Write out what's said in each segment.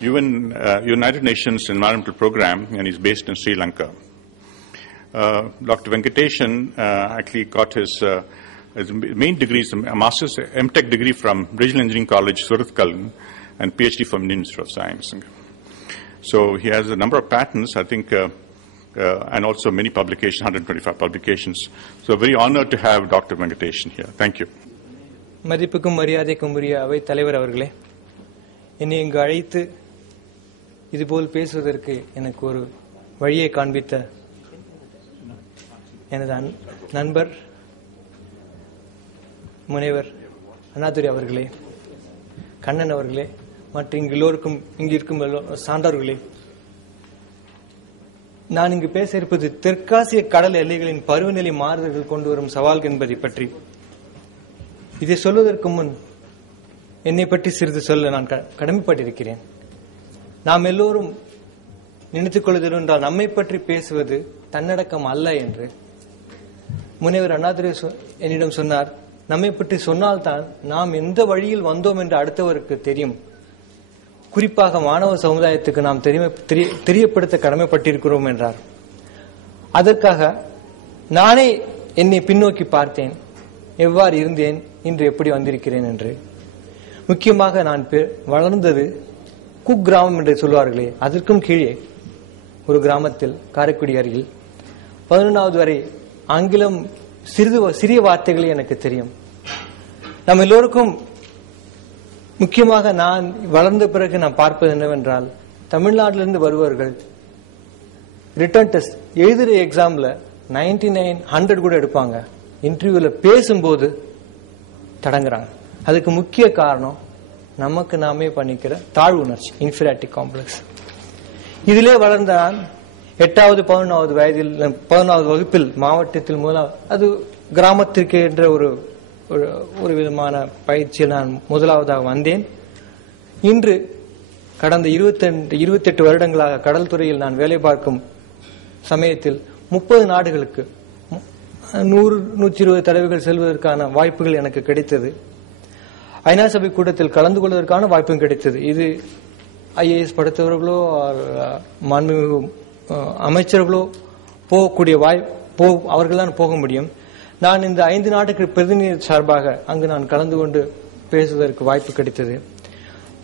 United Nations Environmental Program, and he's based in Sri Lanka. Dr. Venkateshan actually got his main degrees, a master's MTech degree from Regional Engineering College, Surathkal, and PhD from Indian Institute of Science. So he has a number of patents, I think, and also many publications, 125 publications. So very honored to have Dr. Venkateshan here. Thank you. மதிப்புக்கும் மரியாதைக்கும் உரிய அவை தலைவர் அவர்களே, என்னை இங்கு அழைத்து இதுபோல் பேசுவதற்கு எனக்கு ஒரு வழியை காண்பித்த எனது நண்பர் முனைவர் அண்ணாதுரை அவர்களே, கண்ணன் அவர்களே, மற்றும் இங்கிருக்கும் சான்றோர்களே, நான் இங்கு பேச இருப்பது தெற்காசிய கடல் எல்லைகளின் பருவநிலை மாறுதல்கள் கொண்டு வரும் சவால்கள் என்பதை பற்றி. இதை சொல்வதற்கு முன் என்னை பற்றி சிறிது சொல்ல நான் கடமைப்பட்டிருக்கிறேன். நாம் எல்லோரும் நினைத்துக் கொள்வதில் என்றால் நம்மை பற்றி பேசுவது தன்னடக்கம் அல்ல என்று முனைவர் அண்ணாதுரை என்னிடம் சொன்னார். நம்மை பற்றி சொன்னால்தான் நாம் எந்த வழியில் வந்தோம் என்று அடுத்தவருக்கு தெரியும். குறிப்பாக மாணவ சமுதாயத்துக்கு நாம் தெரியப்படுத்த கடமைப்பட்டிருக்கிறோம் என்றார். அதற்காக நானே என்னை பின்னோக்கி பார்த்தேன், எவ்வாறு இருந்தேன், இன்று எப்படி வந்திருக்கிறேன் என்று. முக்கியமாக நான் வளர்ந்தது குக்கிராமம் என்று சொல்வார்களே, அதற்கும் கீழே ஒரு கிராமத்தில், காரைக்குடி அருகில். 11வது வரை ஆங்கிலம் சிறிய வார்த்தைகளே எனக்கு தெரியும். நம்ம எல்லோருக்கும் முக்கியமாக நான் வளர்ந்த பிறகு நான் பார்ப்பது என்னவென்றால், தமிழ்நாட்டிலிருந்து வருபவர்கள் ரிட்டன் டெஸ்ட் எழுதுற எக்ஸாம்ல 99, 100 கூட எடுப்பாங்க. இன்டர்வியூல பேசும்போது தடங்குறாங்க. அதுக்கு முக்கிய காரணம் நமக்கு நாமே பண்ணிக்கிற தாழ்வு உணர்ச்சி, இன்ஃபீரியாரிட்டி காம்ப்ளெக்ஸ். இதிலே வளர்ந்த நான் 8வது 11வது வயதில் 11வது வகுப்பில் மாவட்டத்தில் அது கிராமத்திற்கு என்ற ஒரு விதமான பயிற்சியில் நான் முதலாவதாக வந்தேன். இன்று கடந்த 28 வருடங்களாக கடல் துறையில் நான் வேலை பார்க்கும் சமயத்தில் 30 நாடுகளுக்கு 100-120 தடவைகள் செல்வதற்கான வாய்ப்புகள் எனக்கு கிடைத்தது. ஐநா சபை கூட்டத்தில் கலந்து கொள்வதற்கான வாய்ப்பும் கிடைத்தது. இது IAS படித்தவர்களோ மாண்புமிகு அமைச்சர்களோ போகக்கூடிய அவர்கள் தான் போக முடியும். நான் இந்த 5 நாட்டுக்கு பிரதிநிதி சார்பாக அங்கு நான் கலந்து கொண்டு பேசுவதற்கு வாய்ப்பு கிடைத்தது.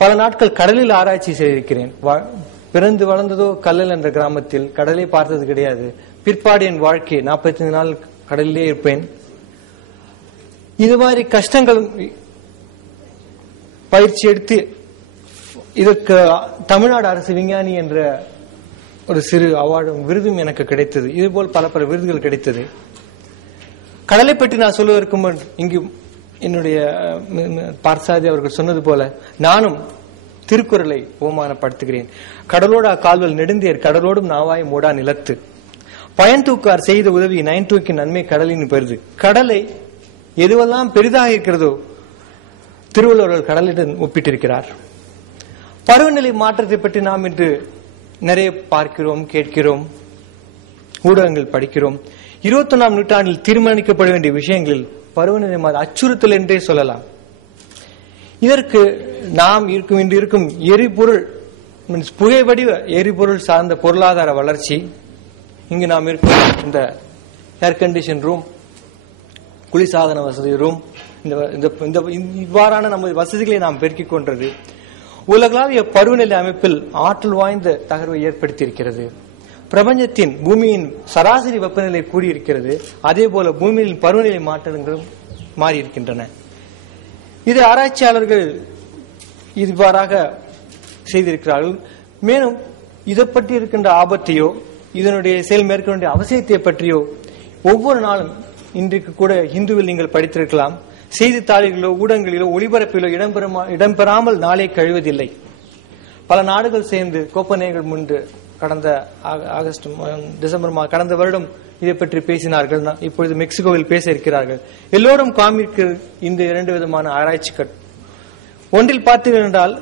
பல நாட்கள் கடலில் ஆராய்ச்சி செய்திருக்கிறேன். பிறந்து வளர்ந்ததோ கல்லல் என்ற கிராமத்தில், கடலை பார்த்தது கிடையாது. பிற்பாடு என் வாழ்க்கை 45 நாள் கடலிலே இருப்பேன். இது மாதிரி கஷ்டங்கள் பயிற்சி எடுத்து இதற்கு தமிழ்நாடு அரசு விஞ்ஞானி என்ற ஒரு சிறு அவார்டும் விருதும் எனக்கு கிடைத்தது. இதுபோல் பல விருதுகள் கிடைத்தது. கடலை பற்றி நான் சொல்வதற்கு முன் இங்கு என்னுடைய பார்சாதி அவர்கள் சொன்னது போல நானும் திருக்குறளை ஓமானப்படுத்துகிறேன். கடலோட கால்வல் நெடுந்தேர், கடலோடும் நாவாய் மூடா நிலத்து, பயன் தூக்கார் செய்த உதவி நயன் தூக்கி நன்மை கடலின் பெருது. கடலை எதுவெல்லாம் பெரிதாக இருக்கிறதோ திருவள்ளுவர் கடலிடம் ஒப்பிட்டிருக்கிறார். பருவநிலை மாற்றத்தை பற்றி நாம் இன்று நிறைய பார்க்கிறோம், கேட்கிறோம், ஊடகங்கள் படிக்கிறோம். 21ஆம் நூற்றாண்டில் தீர்மானிக்கப்பட வேண்டிய விஷயங்களில் பருவநிலை அச்சுறுத்தல் என்றே சொல்லலாம். இதற்கு நாம் இன்று இருக்கும் எரிபொருள், புகை வடிவ எரிபொருள் சார்ந்த பொருளாதார வளர்ச்சி, இங்கு நாம் இருக்கும் இந்த ஏர் கண்டிஷன் ரூம், குளிர்சாதன வசதி ரூம், இவ்வாறான நமது வசதிகளை நாம் பெருக்கிக் கொண்டது உலகளாவிய பருவநிலை அமைப்பில் ஆற்றல் வாய்ந்த தகர்வை ஏற்படுத்தியிருக்கிறது. பிரபஞ்சத்தின் பூமியின் சராசரி வெப்பநிலை கூடியிருக்கிறது. அதே போல பூமியின் பருவநிலை மாற்றங்களும் மாறியிருக்கின்றன. இது ஆராய்ச்சியாளர்கள் இவ்வாறாக செய்திருக்கிறார்கள். மேலும் இதை பற்றி இருக்கின்ற ஆபத்தையோ இதனுடைய செயல் மேற்கொண்ட அவசியத்தை பற்றியோ ஒவ்வொரு நாளும் இன்றைக்கு கூட ஹிந்துவில் நீங்கள் படித்திருக்கலாம். செய்தித்தாள்களிலோ ஊடகங்களிலோ ஒளிபரப்பிலோ இடம்பெறாமல் நாளை கழிவதில்லை. பல நாடுகள் சேர்ந்து கோப்பனேகன் முன்பு கடந்த டிசம்பர் கடந்த வருடம் இதை பற்றி பேசினார்கள். இப்பொழுது மெக்சிகோவில் பேச இருக்கிறார்கள். எல்லோரும் காமிக்க இந்த 2 விதமான ஆராய்ச்சிகள். ஒன்றில் பார்த்தீர்கள் என்றால்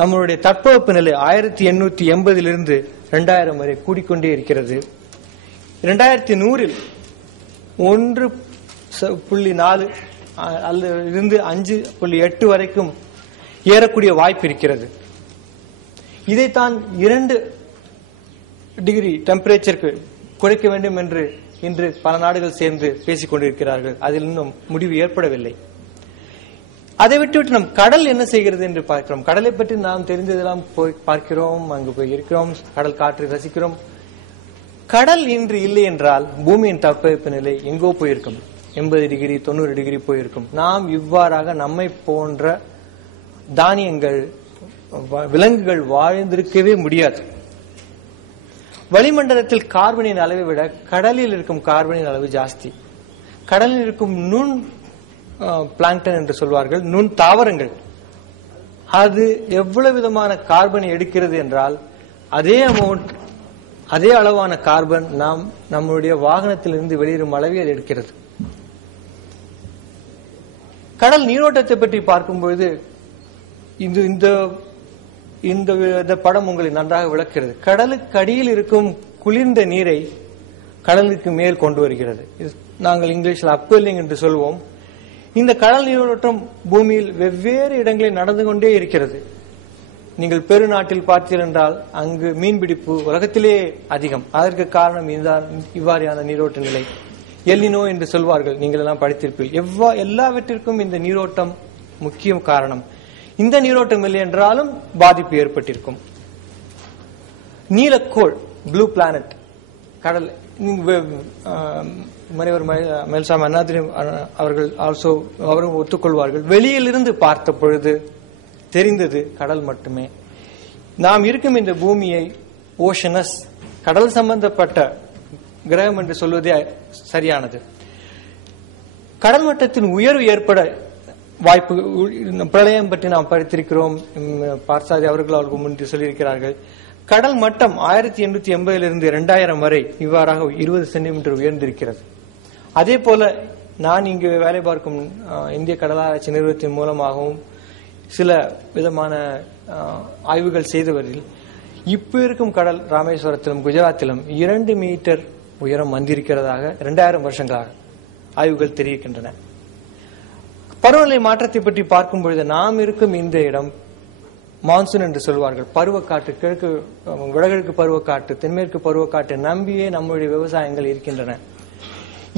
நம்மளுடைய தட்பவெப்ப நிலை 1880 2000 வரை கூடிக்கொண்டே இருக்கிறது. 2100 1.4 இருந்து 5.8 வரைக்கும் ஏறக்கூடிய வாய்ப்பு இருக்கிறது. இதைத்தான் 2 டிகிரி டெம்பரேச்சருக்கு குறைக்க வேண்டும் என்று இன்று பல நாடுகள் சேர்ந்து பேசிக் கொண்டிருக்கிறார்கள். அதில் இன்னும் முடிவு ஏற்படவில்லை. அதை விட்டுவிட்டு நம் கடல் என்ன செய்கிறது என்று பார்க்கிறோம். கடலை பற்றி நாம் தெரிந்ததெல்லாம் போய் பார்க்கிறோம், அங்கு போய் இருக்கிறோம், கடல் காற்றை ரசிக்கிறோம். கடல் இன்று இல்லை என்றால் பூமியின் தட்பவெப்ப நிலை எங்கோ போயிருக்கும், 80 டிகிரி 90 டிகிரி போயிருக்கும். நாம் இவ்வாறாக நம்மை போன்ற தானியங்கள் விலங்குகள் வாழ்ந்திருக்கவே முடியாது. வளிமண்டலத்தில் கார்பனின் அளவை விட கடலில் இருக்கும் கார்பனின் அளவு ஜாஸ்தி. கடலில் இருக்கும் நுண் பிளாங்டன் என்று சொல்வார்கள், நுண் தாவரங்கள், அது எவ்வளவு விதமான கார்பனை எடுக்கிறது என்றால் அதே அளவான கார்பன் நாம் நம்முடைய வாகனத்திலிருந்து வெளியேறும் அளவை அது எடுக்கிறது. கடல் நீரோட்டத்தை பற்றி பார்க்கும்போது இந்த படம் உங்களை நன்றாக விளக்கிறது. கடலுக்கு அடியில் இருக்கும் குளிர்ந்த நீரை கடலுக்கு மேல் கொண்டு வருகிறது. நாங்கள் இங்கிலீஷில் அப்பெல்லிங் என்று சொல்வோம். இந்த கடல் நீரோட்டம் பூமியில் வெவ்வேறு இடங்களில் நடந்து கொண்டே இருக்கிறது. நீங்கள் பெருநாட்டில் பார்த்தீர்கள் என்றால் அங்கு மீன்பிடிப்பு உலகத்திலே அதிகம். அதற்கு காரணம் இவ்வாறான நீரோட்ட நிலை. எல்னினோ என்று சொல்வார்கள், நீங்கள் எல்லாம் படித்திருப்பீர்கள். எல்லாவற்றிற்கும் இந்த நீரோட்டம் முக்கிய காரணம். இந்த நீரோட்டம் இல்லை என்றாலும் பாதிப்பு ஏற்பட்டிருக்கும். நீலக்கோள், ப்ளூ பிளானட், கடல், மறைவர் மேல்சாமி அண்ணாதுரை அவர்கள் அவரும் ஒத்துக்கொள்வார்கள். வெளியிலிருந்து பார்த்த பொழுது தெரிந்தது கடல் மட்டுமே. நாம் இருக்கும் இந்த பூமியை ஓஷனஸ், கடல் சம்பந்தப்பட்ட கிரகம் என்று சொல்வதே சரியானது. கடல் மட்டத்தின் உயர்வு ஏற்பட வாய்ப்பு, பிரளயம் பற்றி நாம் படித்திருக்கிறோம். பார்சாதி அவர்கள் அவருக்கு முன்பு சொல்லியிருக்கிறார்கள். கடல் மட்டம் 1880 2000 வரை இவ்வாறாக 20 சென்டிமீட்டர் உயர்ந்திருக்கிறது. அதே போல நான் இங்கு வேலை பார்க்கும் இந்திய கடலாராய்ச்சி நிறுவனத்தின் மூலமாகவும் சில விதமான ஆய்வுகள் செய்தவரில் இப்ப இருக்கும் கடல் ராமேஸ்வரத்திலும் குஜராத்திலும் 2 மீட்டர் உயரம் வந்திருக்கிறதாக 2000 வருஷங்களாக ஆய்வுகள் தெரிவிக்கின்றன. பருவநிலை மாற்றத்தை பற்றி பார்க்கும் பொழுது நாம் இருக்கும் இந்த இடம் மான்சூன் என்று சொல்வார்கள். பருவக்காற்று, வடகிழக்கு பருவக்காற்று, தென்மேற்கு பருவக்காற்றை நம்பியே நம்முடைய விவசாயங்கள் இருக்கின்றன.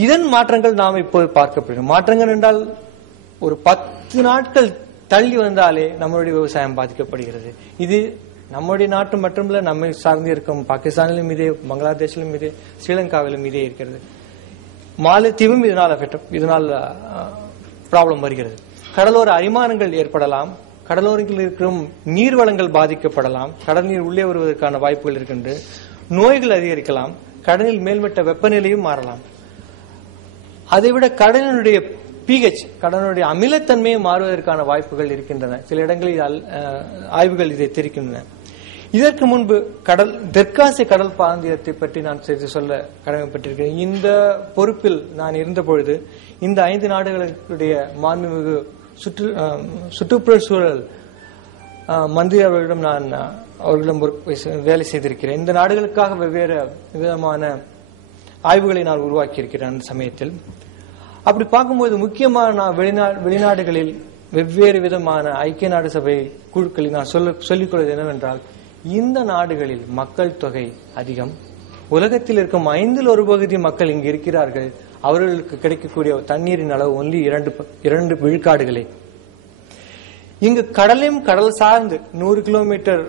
இதன் மாற்றங்கள் நாம் இப்போது பார்க்கப்படுகிறோம். மாற்றங்கள் என்றால் ஒரு 10 நாட்கள் தள்ளி வந்தாலே நம்மளுடைய விவசாயம் பாதிக்கப்படுகிறது. இது நம்முடைய நாட்டு மட்டுமல்ல, நம்மை சார்ந்து இருக்கும் பாகிஸ்தானிலும் இதே, பங்களாதேஷிலும் இதே, ஸ்ரீலங்காவிலும் இதே இருக்கிறது. மாலத்தீவும் இதனால் ப்ராப்ளம் வருகிறது. கடலோர அரிமானங்கள் ஏற்படலாம், கடலோரங்களில் இருக்கும் நீர்வளங்கள் பாதிக்கப்படலாம், கடல் நீர் உள்ளே வருவதற்கான வாய்ப்புகள் இருக்கின்றன, நோய்கள் அதிகரிக்கலாம், கடலில் மேல்மட்ட வெப்பநிலையும் மாறலாம். அதைவிட கடலினுடைய பிஹெச், கடலுடைய அமிலத்தன்மையை மாறுவதற்கான வாய்ப்புகள் இருக்கின்றன. சில இடங்களில் ஆய்வுகள் இதை தெரிவிக்கின்றன. இதற்கு முன்பு தெற்காசிய கடல் பிராந்தியத்தை பற்றி நான் சொல்ல கடமைப்பட்டிருக்கிறேன். இந்த பொறுப்பில் நான் இருந்த பொழுது இந்த 5 நாடுகளுடைய மாண்புமிகு சுற்றுப்புற சூழல் மந்திரி அவர்களிடம் நான் வேலை செய்திருக்கிறேன். இந்த நாடுகளுக்காக வெவ்வேறு விதமான ஆய்வுகளை நான் உருவாக்கி இருக்கிறேன். அந்த சமயத்தில் அப்படி பார்க்கும்போது முக்கியமான வெளிநாடுகளில் வெவ்வேறு விதமான ஐக்கிய நாடு சபை குழுக்களில் நான் சொல்லிக்கொள்வது என்னவென்றால், இந்த நாடுகளில் மக்கள் தொகை அதிகம். உலகத்தில் இருக்கும் 5ல் 1 பகுதி மக்கள் இங்கு இருக்கிறார்கள். அவர்களுக்கு கிடைக்கக்கூடிய தண்ணீரின் அளவு ஒன்லி 2 விழுக்காடுகளே. இங்கு கடலையும் கடல் சார்ந்து 100 கிலோமீட்டர்